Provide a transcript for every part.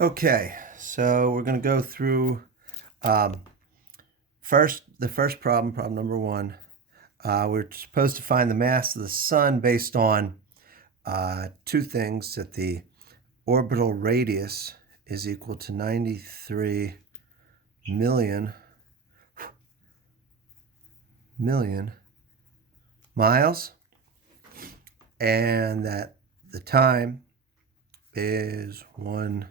Okay, so we're going to go through um, the first problem, problem number one. We're supposed to find the mass of the sun based on two things: that the orbital radius is equal to 93 million miles, and that the time is 1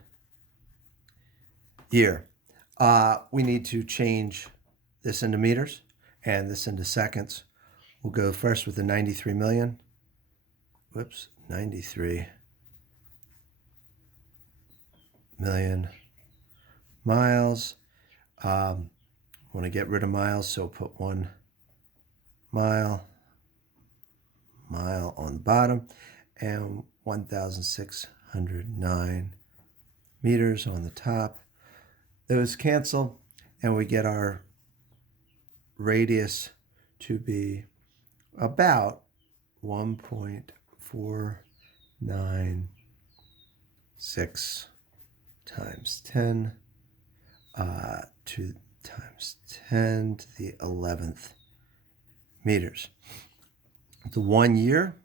year. We need to change this into meters and this into seconds. We'll go first with the 93 million. 93 million miles. Want to get rid of miles, so put 1 mile on the bottom, and 1,609 meters on the top. Those cancel, and we get our radius to be about 1.496 times 10 to times 10 to the 11th meters. The 1 year,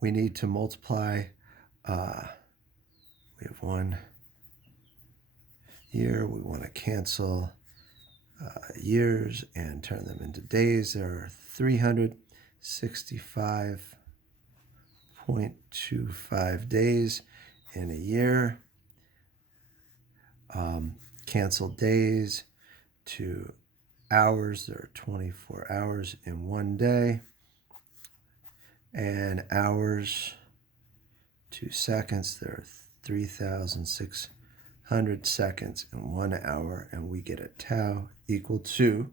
we need to multiply. We have 1 year. We want to cancel years and turn them into days. There are 365.25 days in a year. Cancel days to hours. There are 24 hours in 1 day. And hours to seconds. There are 3,600 seconds in 1 hour, and we get a tau equal to,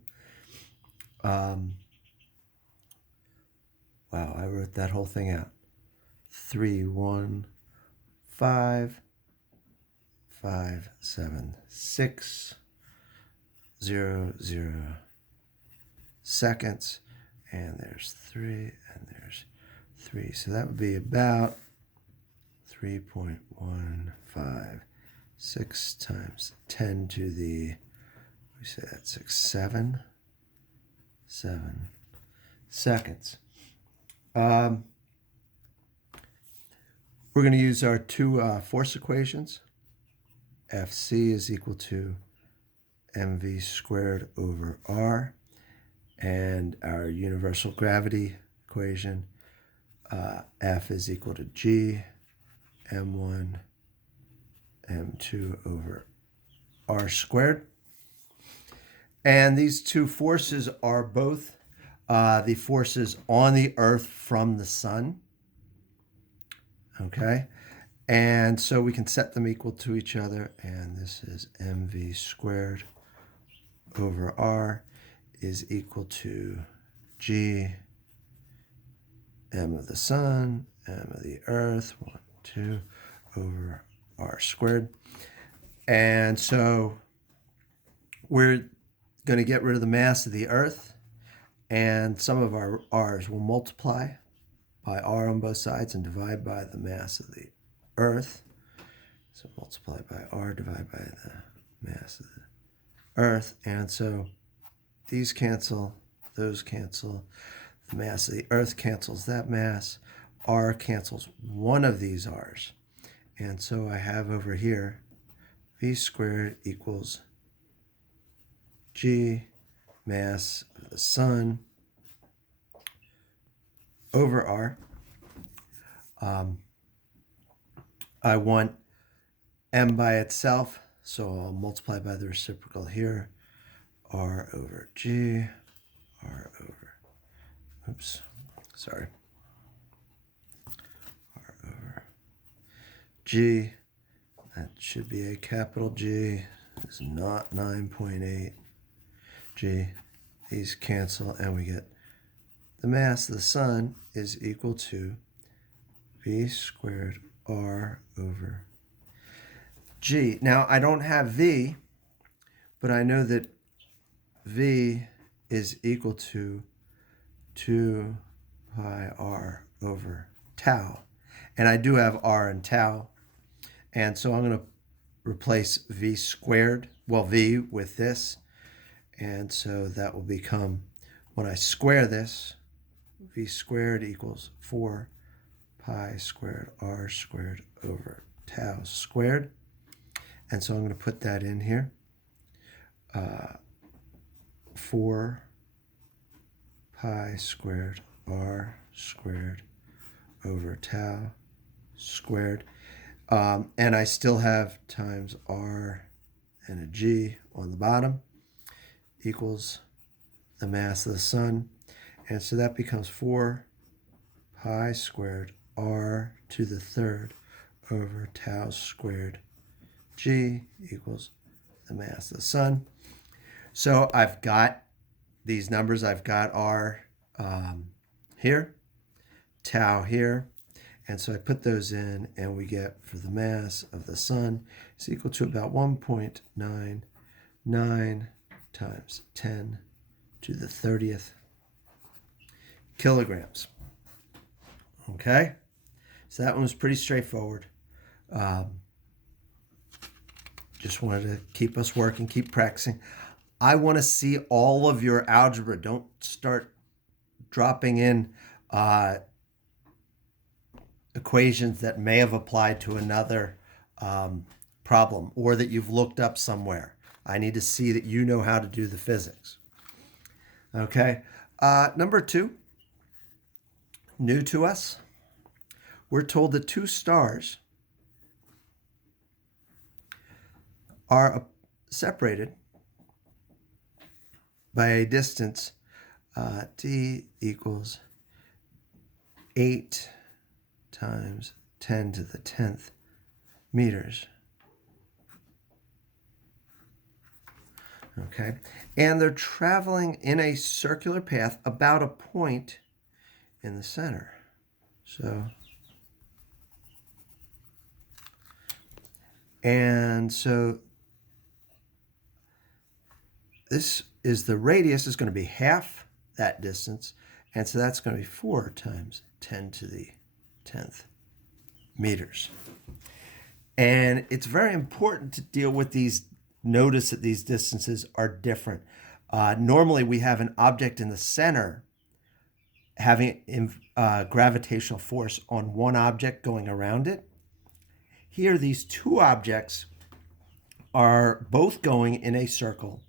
wow, I wrote that whole thing out, 315,576.00 seconds, and there's 3, and there's 3. So that would be about 3.156 times 10 to the, we say that's 7 seconds. We're going to use our two force equations. Fc is equal to mv squared over r, and our universal gravity equation, F is equal to G m1 m2 over r squared. And these two forces are both the forces on the Earth from the sun. Okay, and so we can set them equal to each other, and this is mv squared over r is equal to G m of the sun, m of the earth, 1, 2, over r squared. And so we're going to get rid of the mass of the earth, and some of our r's will multiply by r on both sides and divide by the mass of the earth. So multiply by r, divide by the mass of the earth. And so these cancel, those cancel. The mass of the earth cancels that mass. R cancels one of these r's. And so I have over here v squared equals G mass of the sun over r. I want m by itself, so I'll multiply by the reciprocal here. R over G, R over, R over G. That should be a capital G. It's not 9.8 G. These cancel, and we get the mass of the sun is equal to V squared R over G. Now, I don't have V, but I know that V is equal to 2 pi R over tau. And I do have R and tau. And so I'm going to replace v squared, well, v with this. And so that will become, when I square this, v squared equals 4 pi squared r squared over tau squared. And so I'm going to put that in here. 4 pi squared r squared over tau squared. And I still have times r and a g on the bottom equals the mass of the sun. And so that becomes 4 pi squared r to the third over tau squared g equals the mass of the sun. So I've got these numbers. I've got r here, tau here. And so I put those in, and we get, for the mass of the sun, is equal to about 1.99 times 10 to the 30th kilograms. Okay? So that one was pretty straightforward. Just wanted to keep us working, keep practicing. I want to see all of your algebra. Don't start dropping in equations that may have applied to another problem or that you've looked up somewhere. I need to see that you know how to do the physics. Okay. Number 2, new to us. We're told that two stars are separated by a distance d equals 8 times 10 to the 10th meters. Okay, and they're traveling in a circular path about a point in the center. So, this is the radius is going to be half that distance, and so that's going to be 4 times 10 to the 10th meters. And it's very important to deal with these. Notice that these distances are different. Normally we have an object in the center having gravitational force on one object going around it. Here, these two objects are both going in a circle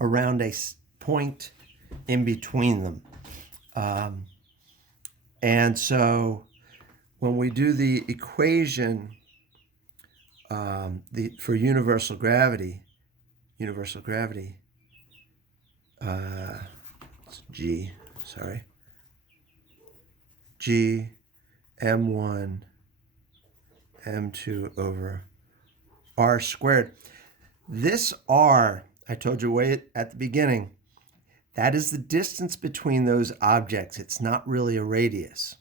around a point in between them. And so when we do the equation for universal gravity, G m1 m2 over r squared. This r, I told you way at the beginning, that is the distance between those objects. It's not really a radius.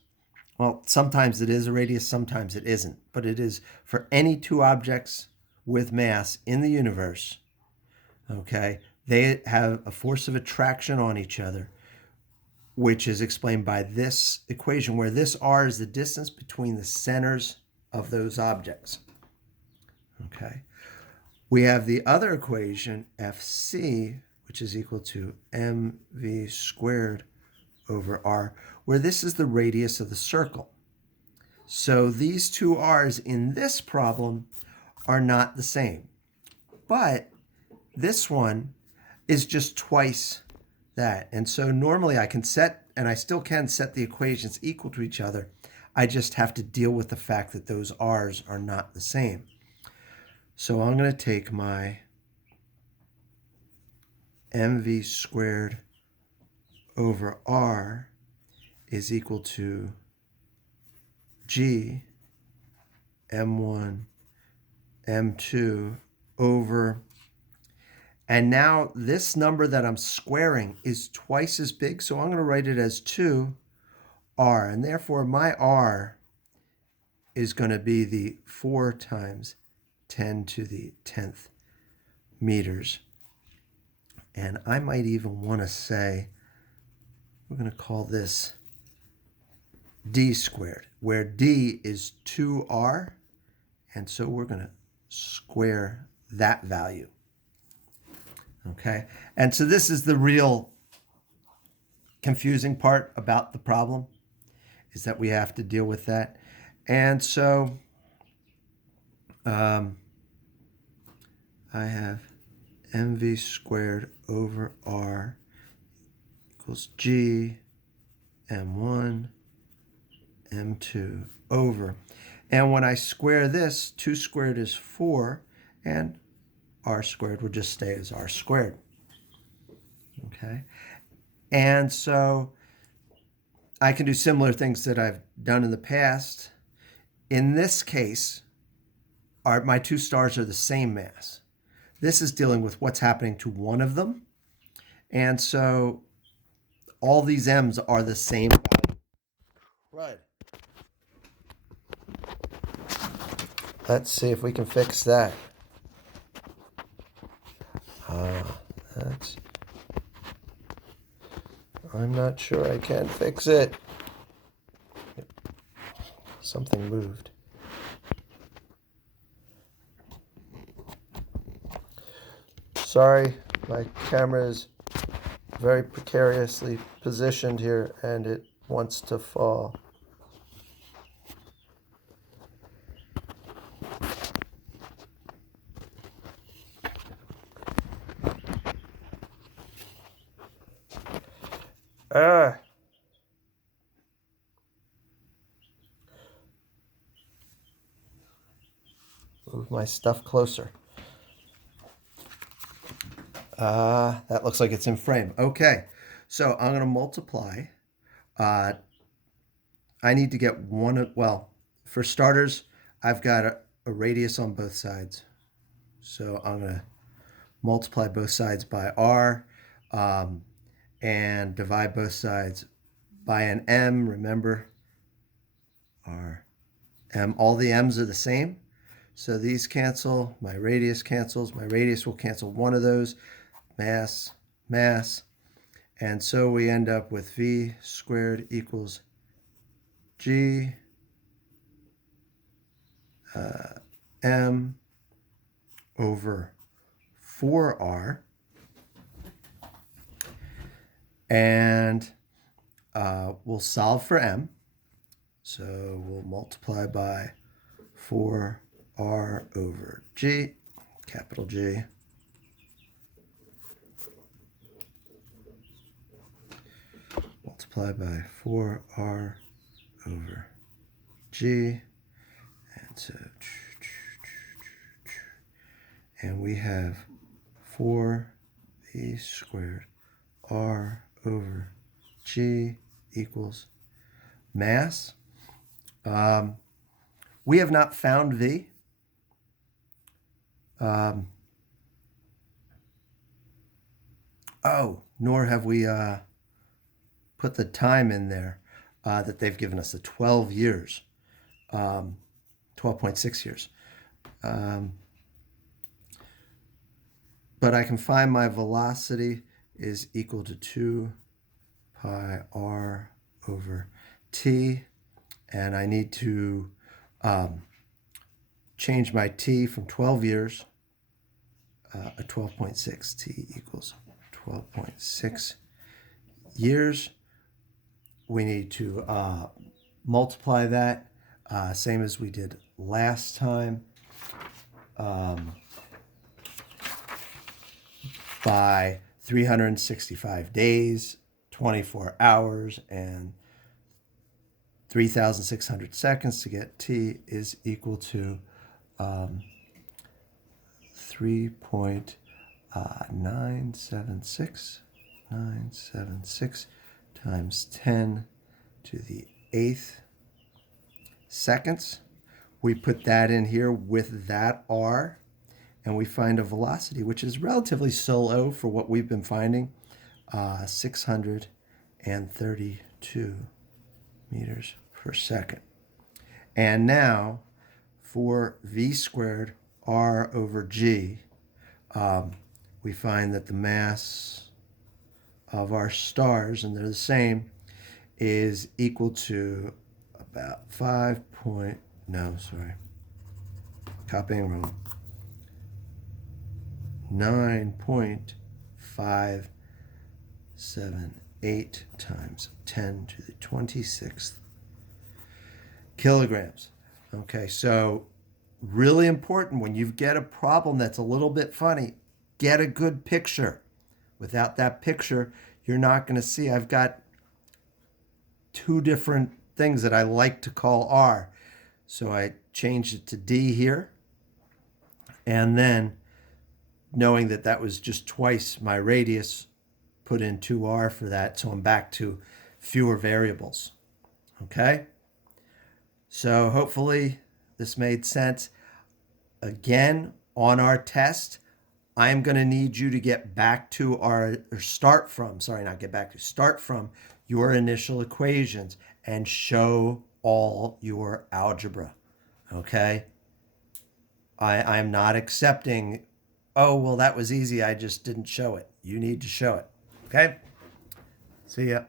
Well, sometimes it is a radius, sometimes it isn't. But it is for any two objects with mass in the universe. Okay, they have a force of attraction on each other, which is explained by this equation, where this r is the distance between the centers of those objects. Okay, we have the other equation, Fc, which is equal to mv squared over r, where this is the radius of the circle. So these two r's in this problem are not the same. But this one is just twice that. And so normally I can set, and I still can set the equations equal to each other. I just have to deal with the fact that those r's are not the same. So I'm going to take my mv squared over r is equal to g m1 m2 over, and now this number that I'm squaring is twice as big, so I'm going to write it as 2r, and therefore my r is going to be the 4 times 10 to the 10th meters. And I might even want to say, we're going to call this d squared, where d is 2r, and so we're going to square that value. Okay, and so this is the real confusing part about the problem, is that we have to deal with that. And so I have mv squared over r equals g m1 m2 over. And when I square this, 2 squared is 4, and r squared would just stay as r squared. Okay? And so I can do similar things that I've done in the past. In this case, my two stars are the same mass. This is dealing with what's happening to one of them. And so all these m's are the same value. Right. Let's see if we can fix that. I'm not sure I can fix it. Something moved. Sorry, my camera is very precariously positioned here and it wants to fall. Move my stuff closer. That looks like it's in frame. Okay, so I'm going to multiply. I need to get one, well, for starters, I've got a radius on both sides. So I'm going to multiply both sides by r and divide both sides by an m. Remember, r, m, all the m's are the same. So these cancel, my radius cancels, my radius will cancel one of those, mass, mass, and so we end up with v squared equals g m over 4r, and we'll solve for m. So we'll multiply by 4r over g, capital G, multiply by 4r over g, and so, and we have 4v squared r over g equals mass. We have not found v. Nor have we put the time in there that they've given us, the 12 years, 12.6 years. But I can find my velocity is equal to 2 pi r over t, and I need to change my t from 12 years, 12.6, t equals 12.6 years. We need to multiply that, same as we did last time, by 365 days, 24 hours, and 3,600 seconds to get t is equal to 3.976 times 10 to the 8th seconds. We put that in here with that r, and we find a velocity, which is relatively slow for what we've been finding, 632 meters per second. And now for v squared r over g, we find that the mass of our stars, and they're the same, is equal to about copying wrong. 9.578 times 10 to the 26th kilograms. Okay, so really important when you get a problem that's a little bit funny, get a good picture. Without that picture, you're not going to see. I've got two different things that I like to call R. So I changed it to D here. And then knowing that that was just twice my radius, put in 2R for that. So I'm back to fewer variables. Okay? So hopefully this made sense. Again, on our test, I'm going to need you to get back to start from your initial equations and show all your algebra. Okay? I'm not accepting, oh, well, that was easy. I just didn't show it. You need to show it. Okay? See ya.